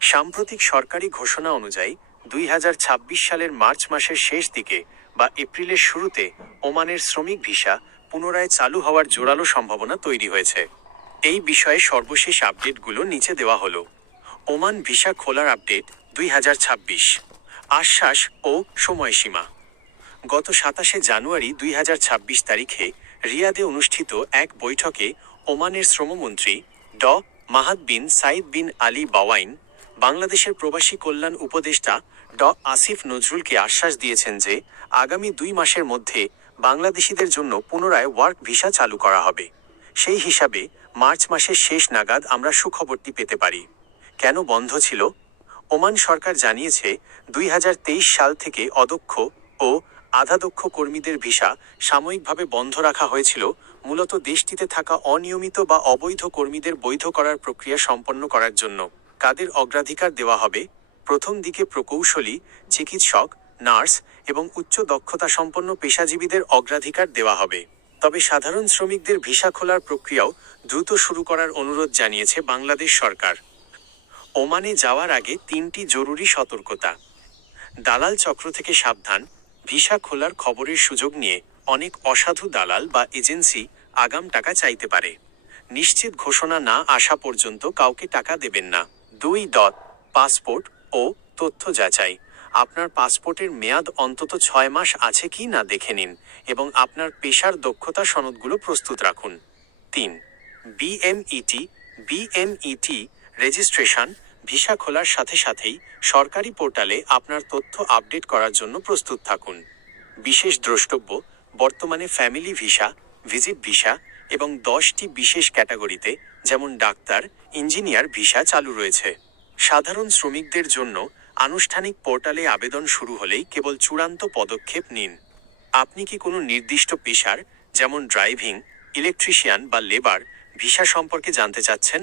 সাম্প্রতিক সরকারি ঘোষণা অনুযায়ী 2026 সালের মার্চ মাসের শেষ দিকে বা এপ্রিলের শুরুতে ওমানের শ্রমিক ভিসা পুনরায় চালু হওয়ার জোরালো সম্ভাবনা তৈরি হয়েছে। এই বিষয়ে সর্বশেষ আপডেটগুলো নিচে দেওয়া হলো। ওমান ভিসা খোলার আপডেট 2026, আশ্বাস ও সময়সীমা। গত 27শে জানুয়ারি 2026 তারিখে রিয়াদে অনুষ্ঠিত এক বৈঠকে ওমানের শ্রমমন্ত্রী ড মাহাদ বিন সাইদ বিন আলী বাওয়াইন বাংলাদেশের প্রবাসী কল্যাণ উপদেষ্টা ড আসিফ নজরুলকে আশ্বাস দিয়েছেন যে আগামী 2 মাসের মধ্যে বাংলাদেশিদের জন্য পুনরায় ওয়ার্ক ভিসা চালু করা হবে। সেই হিসাবে মার্চ মাসের শেষ নাগাদ আমরা সুখবরটি পেতে পারি। কেন বন্ধ ছিল? ওমান সরকার জানিয়েছে 2023 সাল থেকে অদক্ষ ও আধাদক্ষ কর্মীদের ভিসা সাময়িকভাবে বন্ধ রাখা হয়েছিল, মূলত দেশটিতে থাকা অনিয়মিত বা অবৈধ কর্মীদের বৈধ করার প্রক্রিয়া সম্পন্ন করার জন্য। কাদের অগ্রাধিকার দেওয়া হবে? প্রথম দিকে প্রকৌশলী, চিকিৎসক, নার্স এবং উচ্চ দক্ষতা সম্পন্ন পেশাজীবীদের অগ্রাধিকার দেওয়া হবে। তবে সাধারণ শ্রমিকদের ভিসা খোলার প্রক্রিয়াও দ্রুত শুরু করার অনুরোধ জানিয়েছে বাংলাদেশ সরকার। ওমানে যাওয়ার আগে 3টি জরুরি সতর্কতা। দালাল চক্র থেকে সাবধান। ভিসা খোলার খবরের সুযোগ নিয়ে অনেক অসাধু দালাল বা এজেন্সি আগাম টাকা চাইতে পারে। নিশ্চিত ঘোষণা না আসা পর্যন্ত কাউকে টাকা দেবেন না। 2. পাসপোর্ট ও তথ্য যাচাই। আপনার পাসপোর্টের মেয়াদ অন্তত 6 মাস আছে কি না দেখে নিন এবং আপনার পেশার দক্ষতা সনদগুলো প্রস্তুত রাখুন। 3. BMET registration. ভিসা খোলার সাথে সাথেই সরকারি পোর্টালে আপনার তথ্য আপডেট করার জন্য প্রস্তুত থাকুন। বিশেষ দ্রষ্টব্য: বর্তমানে ফ্যামিলি ভিসা, ভিজিট ভিসা এবং 10টি বিশেষ ক্যাটাগরিতে যেমন ডাক্তার, ইঞ্জিনিয়ার ভিসা চালু রয়েছে। সাধারণ শ্রমিকদের জন্য আনুষ্ঠানিক পোর্টালে আবেদন শুরু হলেই কেবল চূড়ান্ত পদক্ষেপ নিন। আপনি কি কোনো নির্দিষ্ট পেশার যেমন ড্রাইভিং, ইলেকট্রিশিয়ান বা লেবার ভিসা সম্পর্কে জানতে চাচ্ছেন?